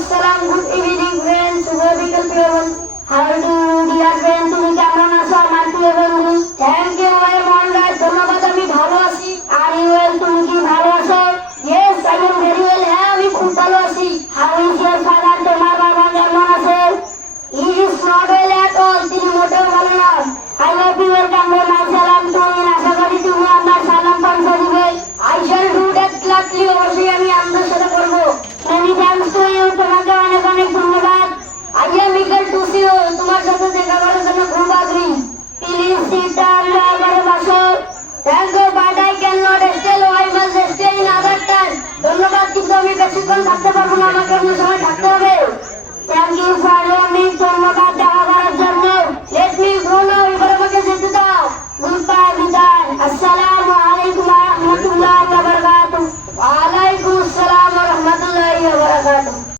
আসসালাম, good evening friend, শুভ বিকেল প্রিয় বন্ধু। হাউ ডু ডিয়ার ফ্রেন্ড, তুমি কেমন আছো আমার প্রিয় বন্ধু? থ্যাংক ইউ মাই মন রাইট, ধন্যবাদ, আমি ভালো আছি। আর ইউ ওয়েল, তুমি কি ভালো আছো? Yes I am very well, হ্যাঁ আমি খুব ভালো আছি। হাউ ইজ ইয়োর ফাদার, তোমার বাবা কেমন আছে? He is not well at all, তিনি মোটেও ভালো নন। I love you, welcome my সালাম টু ইন, আশা করি তুমি আমার সালাম পৌঁছে দিবে। I shall do that gladly, অবশ্যই আমি আনন্দের সাথে করবো। মেনি থ্যাঙ্কস টু ইউ, তোমাকে অনেক অনেক ধন্যবাদ। I am eager to see you, তোমার সাথে দেখা করার জন্য খুব আগ্রহী। প্লিজ সিট ডাউন, দয়া করে বসো। Thank you but I can not stay, I must stay in other time. ধন্যবাদ, কিন্তু আমি বেশিক্ষণ থাকতে পারবো না, আমাকে অন্য সময় থাকতে হবে। Thank you for your miss, ধন্যবাদ।